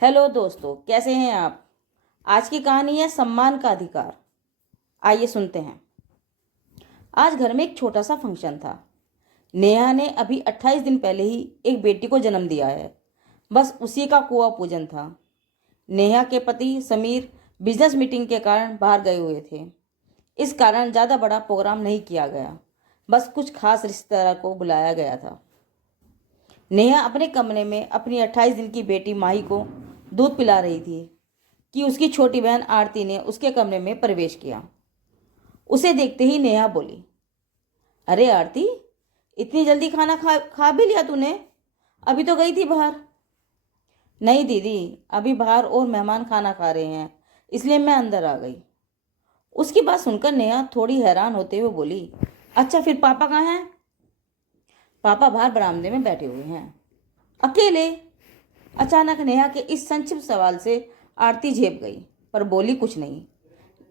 Hello दोस्तों, कैसे हैं आप। आज की कहानी है सम्मान का अधिकार। आइए सुनते हैं। आज घर में एक छोटा सा फंक्शन था। नेहा ने अभी 28 दिन पहले ही एक बेटी को जन्म दिया है। बस उसी का कुआं पूजन था। नेहा के पति समीर बिजनेस मीटिंग के कारण बाहर गए हुए थे। इस कारण ज़्यादा बड़ा प्रोग्राम नहीं किया गया। बस कुछ खास रिश्तेदार को बुलाया गया था। नेहा अपने कमरे में अपनी 28 दिन की बेटी माही को दूध पिला रही थी कि उसकी छोटी बहन आरती ने उसके कमरे में प्रवेश किया। उसे देखते ही नेहा बोली, अरे आरती, इतनी जल्दी खाना खा भी लिया तूने? अभी तो गई थी बाहर। नहीं दीदी, अभी बाहर और मेहमान खाना खा रहे हैं, इसलिए मैं अंदर आ गई। उसकी बात सुनकर नेहा थोड़ी हैरान होते हुए बोली, अच्छा फिर पापा कहाँ हैं? पापा बाहर बरामदे में बैठे हुए हैं। अकेले? अचानक नेहा के इस संक्षिप्त सवाल से आरती झेप गई, पर बोली कुछ नहीं।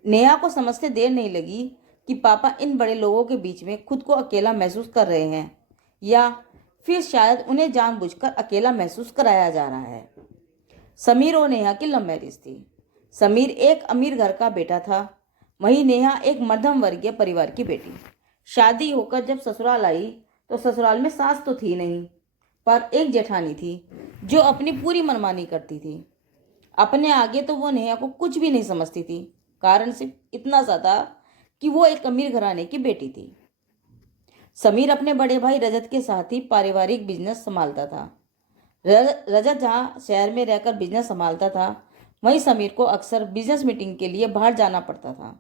नेहा को समझते देर नहीं लगी कि पापा इन बड़े लोगों के बीच में खुद को अकेला महसूस कर रहे हैं, या फिर शायद उन्हें जानबूझकर अकेला महसूस कराया जा रहा है। समीर और नेहा की लव मैरिज थी। समीर एक अमीर घर का बेटा था, वहीं नेहा एक मध्यम वर्गीय परिवार की बेटी। शादी होकर जब ससुराल आई तो ससुराल में सास तो थी नहीं, पर एक जेठानी थी जो अपनी पूरी मनमानी करती थी। अपने आगे तो वो नेहा को कुछ भी नहीं समझती थी। कारण सिर्फ इतना सा था कि वो एक अमीर घराने की बेटी थी। समीर अपने बड़े भाई रजत के साथ ही पारिवारिक बिजनेस संभालता था। रजत जहाँ शहर में रहकर बिजनेस संभालता था, वहीं समीर को अक्सर बिजनेस मीटिंग के लिए बाहर जाना पड़ता था।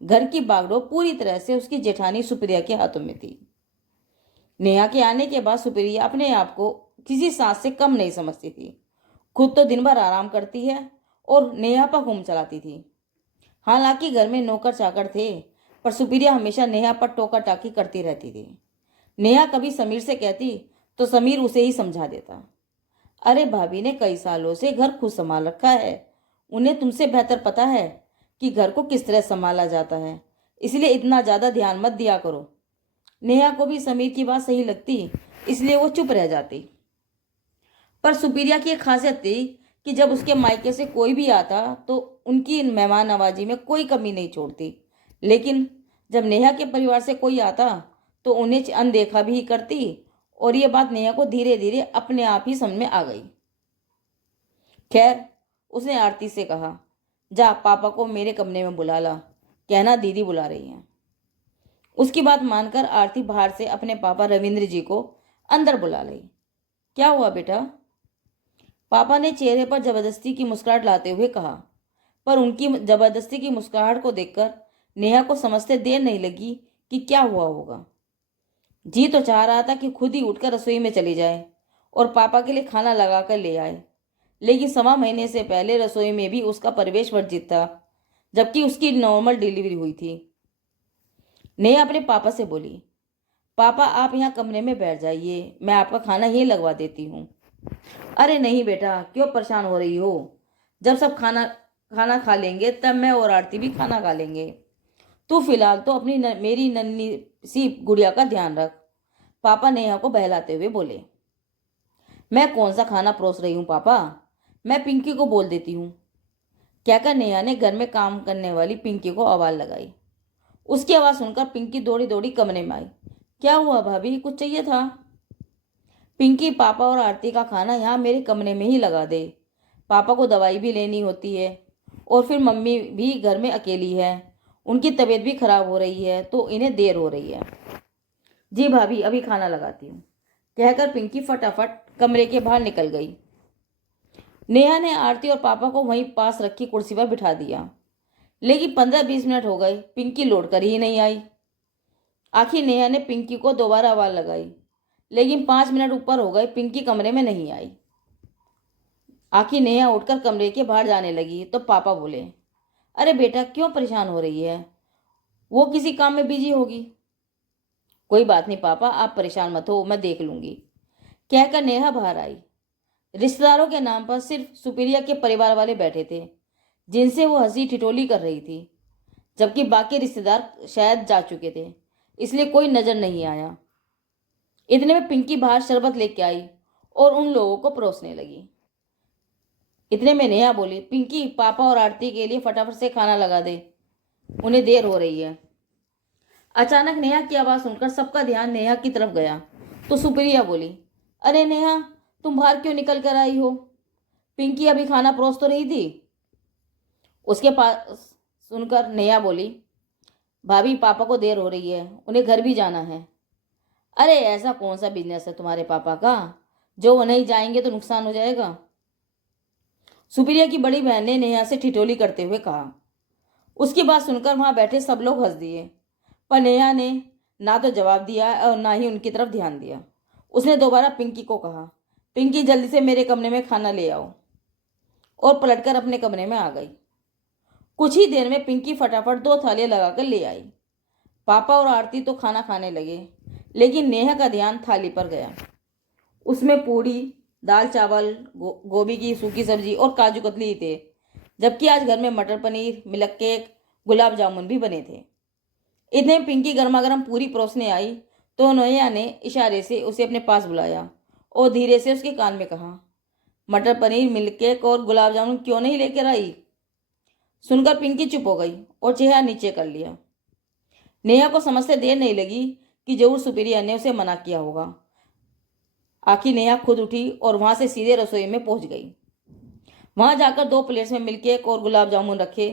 घर की बागडोर पूरी तरह से उसकी जेठानी सुप्रिया के हाथों में थी। नेहा के आने के बाद सुप्रिया अपने आप को किसी सास से कम नहीं समझती थी। खुद तो दिन भर आराम करती है और नेहा पर हुक्म चलाती थी। हालांकि घर में नौकर चाकर थे, पर सुप्रिया हमेशा नेहा पर टोका टाकी करती रहती थी। नेहा कभी समीर से कहती तो समीर उसे ही समझा देता, अरे भाभी ने कई सालों से घर खुद संभाल रखा है, उन्हें तुमसे बेहतर पता है कि घर को किस तरह संभाला जाता है, इसलिए इतना ज़्यादा ध्यान मत दिया करो। नेहा को भी समीर की बात सही लगती, इसलिए वो चुप रह जाती। पर सुपीरिया की एक खासियत थी कि जब उसके मायके से कोई भी आता तो उनकी मेहमान नवाजी में कोई कमी नहीं छोड़ती। लेकिन जब नेहा के परिवार से कोई आता तो उन्हें अनदेखा भी करती, और ये बात नेहा को धीरे धीरे अपने आप ही समझ में आ गई। खैर, उसने आरती से कहा, जा पापा को मेरे कमरे में बुला ला, कहना दीदी बुला रही हैं। उसकी बात मानकर आरती बाहर से अपने पापा रविंद्र जी को अंदर बुला ली। क्या हुआ बेटा? पापा ने चेहरे पर जबरदस्ती की मुस्कुराहट लाते हुए कहा, पर उनकी जबरदस्ती की मुस्कुराहट को देखकर नेहा को समझते देर नहीं लगी कि क्या हुआ होगा। जी तो चाह रहा था कि खुद ही उठकर रसोई में चली जाए और पापा के लिए खाना लगा कर ले आए, लेकिन 1.25 महीने से पहले रसोई में भी उसका प्रवेश वर्जित था, जबकि उसकी नॉर्मल डिलीवरी हुई थी। नेहा अपने पापा से बोली, पापा आप यहाँ कमरे में बैठ जाइए, मैं आपका खाना यहीं लगवा देती हूँ। अरे नहीं बेटा, क्यों परेशान हो रही हो? जब सब खाना खाना खा लेंगे तब मैं और आरती भी खाना खा लेंगे। तू फिलहाल तो अपनी मेरी नन्ही सी गुड़िया का ध्यान रख, पापा नेहा को बहलाते हुए बोले। मैं कौन सा खाना परोस रही हूँ पापा, मैं पिंकी को बोल देती हूँ, कहकर नेहा ने घर में काम करने वाली पिंकी को आवाज लगाई। उसकी आवाज़ सुनकर पिंकी दौड़ी दौड़ी कमरे में आई। क्या हुआ भाभी, कुछ चाहिए था? पिंकी, पापा और आरती का खाना यहाँ मेरे कमरे में ही लगा दे। पापा को दवाई भी लेनी होती है, और फिर मम्मी भी घर में अकेली है, उनकी तबीयत भी खराब हो रही है तो इन्हें देर हो रही है। जी भाभी, अभी खाना लगाती हूँ, कहकर पिंकी फटाफट कमरे के बाहर निकल गई। नेहा ने आरती और पापा को वहीं पास रखी कुर्सी पर बिठा दिया, लेकिन 15-20 मिनट हो गए, पिंकी लौट कर ही नहीं आई। आखिर नेहा ने पिंकी को दोबारा आवाज लगाई, लेकिन 5 मिनट ऊपर हो गए, पिंकी कमरे में नहीं आई। आखिर नेहा उठकर कमरे के बाहर जाने लगी तो पापा बोले, अरे बेटा क्यों परेशान हो रही है, वो किसी काम में बिजी होगी। कोई बात नहीं पापा, आप परेशान मत हो, मैं देख लूंगी, कहकर नेहा बाहर आई। रिश्तेदारों के नाम पर सिर्फ सुपीरिया के परिवार वाले बैठे थे, जिनसे वो हंसी ठिठोली कर रही थी, जबकि बाकी रिश्तेदार शायद जा चुके थे, इसलिए कोई नजर नहीं आया। इतने में पिंकी बाहर शरबत लेके आई और उन लोगों को परोसने लगी। इतने में नेहा बोली, पिंकी पापा और आरती के लिए फटाफट से खाना लगा दे, उन्हें देर हो रही है। अचानक नेहा की आवाज़ सुनकर सबका ध्यान नेहा की तरफ गया तो सुप्रिया बोली, अरे नेहा, तुम बाहर क्यों निकल कर आई हो? पिंकी अभी खाना परोस तो रही थी। उसके पास सुनकर नेहा बोली, भाभी पापा को देर हो रही है, उन्हें घर भी जाना है। अरे ऐसा कौन सा बिजनेस है तुम्हारे पापा का जो वो नहीं जाएंगे तो नुकसान हो जाएगा? सुप्रिया की बड़ी बहन ने नेहा से ठिठोली करते हुए कहा। उसकी बात सुनकर वहां बैठे सब लोग हंस दिए, पर नेहा ने ना तो जवाब दिया और ना ही उनकी तरफ ध्यान दिया। उसने दोबारा पिंकी को कहा, पिंकी जल्दी से मेरे कमरे में खाना ले आओ, और पलटकर अपने कमरे में आ गई। कुछ ही देर में पिंकी फटाफट 2 थालियां लगाकर ले आई। पापा और आरती तो खाना खाने लगे, लेकिन नेहा का ध्यान थाली पर गया। उसमें पूड़ी, दाल चावल, गोभी की सूखी सब्जी और काजू कतली थे, जबकि आज घर में मटर पनीर, मिल्क केक, गुलाब जामुन भी बने थे। इतने पिंकी गर्मा गर्म पूरी परोसने आई तो नेहा ने इशारे से उसे अपने पास बुलाया और धीरे से उसके कान में कहा, मटर पनीर, मिल्क केक और गुलाब जामुन क्यों नहीं लेकर आई? सुनकर पिंकी चुप हो गई और चेहरा नीचे कर लिया। नेहा को समझते देर नहीं लगी कि जरूर सुप्रिया ने उसे मना किया होगा। आखिर नेहा खुद उठी और वहां से सीधे रसोई में पहुंच गई। वहां जाकर 2 प्लेट्स में मिल्क केक और गुलाब जामुन रखे,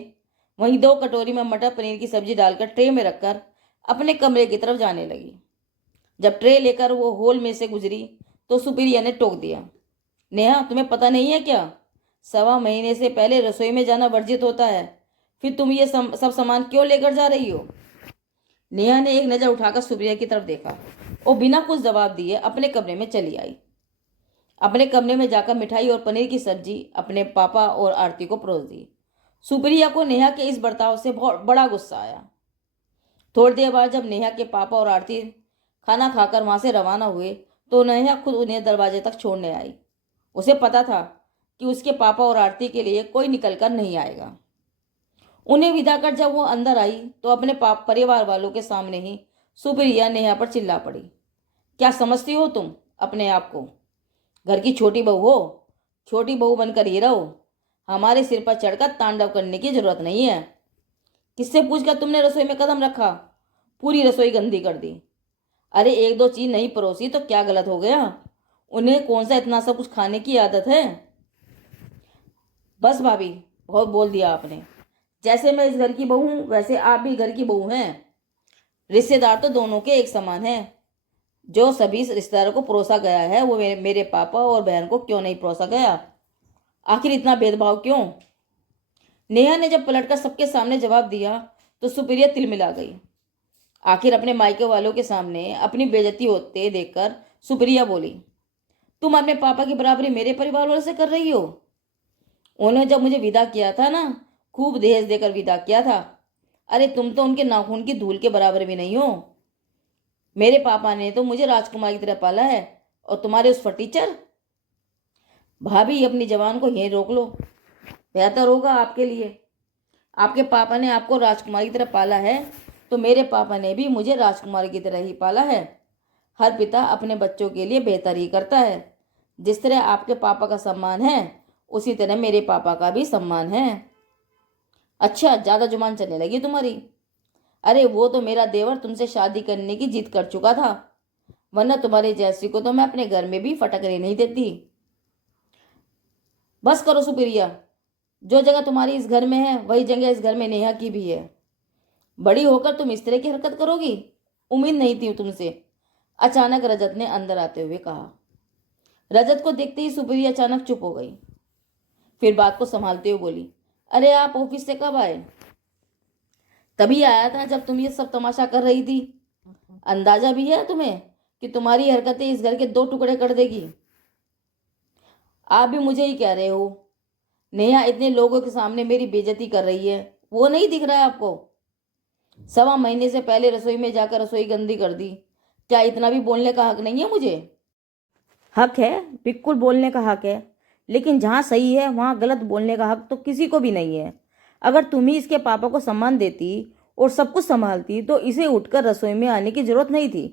वहीं 2 कटोरी में मटर पनीर की सब्जी डालकर ट्रे में रखकर अपने कमरे की तरफ जाने लगी। जब ट्रे लेकर वो हॉल में से गुजरी तो सुप्रिया ने टोक दिया, नेहा तुम्हें पता नहीं है क्या? 1.25 महीने से पहले रसोई में जाना वर्जित होता है, फिर तुम ये सब सामान क्यों लेकर जा रही हो? नेहा ने एक नज़र उठाकर सुप्रिया की तरफ देखा और बिना कुछ जवाब दिए अपने कमरे में चली आई। अपने कमरे में जाकर मिठाई और पनीर की सब्जी अपने पापा और आरती को परोस दी। सुप्रिया को नेहा के इस बर्ताव से बहुत बड़ा गुस्सा आया। थोड़ी देर बाद जब नेहा के पापा और आरती खाना खाकर वहां से रवाना हुए तो नेहा खुद उन्हें दरवाजे तक छोड़ने आई। उसे पता था कि उसके पापा और आरती के लिए कोई निकल कर नहीं आएगा। उन्हें विदा कर जब वो अंदर आई तो अपने परिवार वालों के सामने ही सुप्रिया नेहा पर चिल्ला पड़ी, क्या समझती हो तुम अपने आप को? घर की छोटी बहू हो, छोटी बहू बनकर ही रहो, हमारे सिर पर चढ़कर तांडव करने की जरूरत नहीं है। किससे पूछकर तुमने रसोई में कदम रखा? पूरी रसोई गंदी कर दी। अरे 1-2 चीज नहीं परोसी तो क्या गलत हो गया? उन्हें कौन सा इतना सा कुछ खाने की आदत है? बस भाभी, बहुत बोल दिया आपने। जैसे मैं इस घर की बहू हूं वैसे आप भी घर की बहू हैं। रिश्तेदार तो दोनों के एक समान हैं। जो सभी रिश्तेदारों को परोसा गया है वो मेरे पापा और बहन को क्यों नहीं परोसा गया? आखिर इतना भेदभाव क्यों? नेहा ने जब पलटकर सबके सामने जवाब दिया तो सुप्रिया तिलमिला गई। आखिर अपने मायके वालों के सामने अपनी बेइज्जती होते देखकर सुप्रिया बोली, तुम अपने पापा की बराबरी मेरे परिवार वालों से कर रही हो? उन्होंने जब मुझे विदा किया था ना, खूब दहेज देकर विदा किया था। अरे तुम तो उनके नाखून की धूल के बराबर भी नहीं हो। मेरे पापा ने तो मुझे राजकुमार की तरह पाला है, और तुम्हारे उस फटीचर। भाभी अपनी जवान को यहीं रोक लो, बेहतर होगा आपके लिए। आपके पापा ने आपको राजकुमार की तरह पाला है तो मेरे पापा ने भी मुझे राजकुमार की तरह ही पाला है। हर पिता अपने बच्चों के लिए बेहतर ही करता है। जिस तरह आपके पापा का सम्मान है उसी तरह मेरे पापा का भी सम्मान है। अच्छा, ज़्यादा जुबान चलने लगी तुम्हारी। अरे वो तो मेरा देवर तुमसे शादी करने की जिद कर चुका था, वरना तुम्हारे जैसी को तो मैं अपने घर में भी फटकने नहीं देती। बस करो सुप्रिया, जो जगह तुम्हारी इस घर में है वही जगह इस घर में नेहा की भी है। बड़ी होकर तुम इस तरह की हरकत करोगी, उम्मीद नहीं थी तुमसे। अचानक रजत ने अंदर आते हुए कहा। रजत को देखते ही सुप्रिया अचानक चुप हो गई, फिर बात को संभालते हुए बोली, अरे आप ऑफिस से कब आए? तभी आया था जब तुम ये सब तमाशा कर रही थी। अंदाजा भी है तुम्हें कि तुम्हारी हरकतें इस घर के 2 टुकड़े कर देगी? आप भी मुझे ही कह रहे हो? नेहा इतने लोगों के सामने मेरी बेइज्जती कर रही है, वो नहीं दिख रहा है आपको? 1.25 महीने से पहले रसोई में जाकर रसोई गंदी कर दी। क्या इतना भी बोलने का हक नहीं है मुझे? हक है, बिल्कुल बोलने का हक है, लेकिन जहाँ सही है वहाँ गलत बोलने का हक तो किसी को भी नहीं है। अगर तुम ही इसके पापा को सम्मान देती और सब कुछ संभालती तो इसे उठकर रसोई में आने की जरूरत नहीं थी।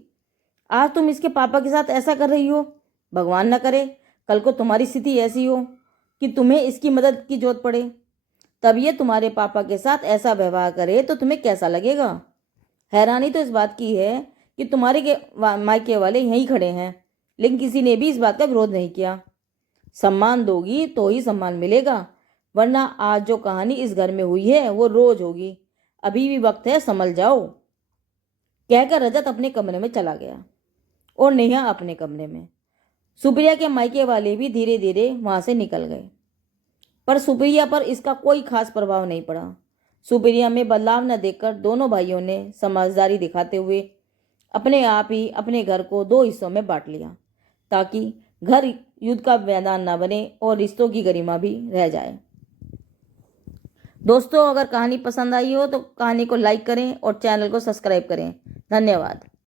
आज तुम इसके पापा के साथ ऐसा कर रही हो। भगवान न करे कल को तुम्हारी स्थिति ऐसी हो कि तुम्हें इसकी मदद की जरूरत पड़े, तब ये तुम्हारे पापा के साथ ऐसा व्यवहार करे तो तुम्हें कैसा लगेगा। हैरानी तो इस बात की है कि तुम्हारे मायके वाले यहीं खड़े हैं, लेकिन किसी ने भी इस बात का विरोध नहीं किया। सम्मान दोगी तो ही सम्मान मिलेगा, वरना आज जो कहानी इस घर में हुई है वो रोज होगी। अभी भी वक्त है, संभल जाओ। कहकर रजत अपने कमरे में चला गया और नेहा अपने कमरे में। सुप्रिया के मायके वाले भी धीरे धीरे वहां से निकल गए, पर सुप्रिया पर इसका कोई खास प्रभाव नहीं पड़ा। सुप्रिया में बदलाव न देखकर दोनों भाइयों ने समझदारी दिखाते हुए अपने आप ही अपने घर को 2 हिस्सों में बांट लिया, ताकि घर युद्ध का मैदान न बने और रिश्तों की गरिमा भी रह जाए। दोस्तों, अगर कहानी पसंद आई हो तो कहानी को लाइक करें और चैनल को सब्सक्राइब करें। धन्यवाद।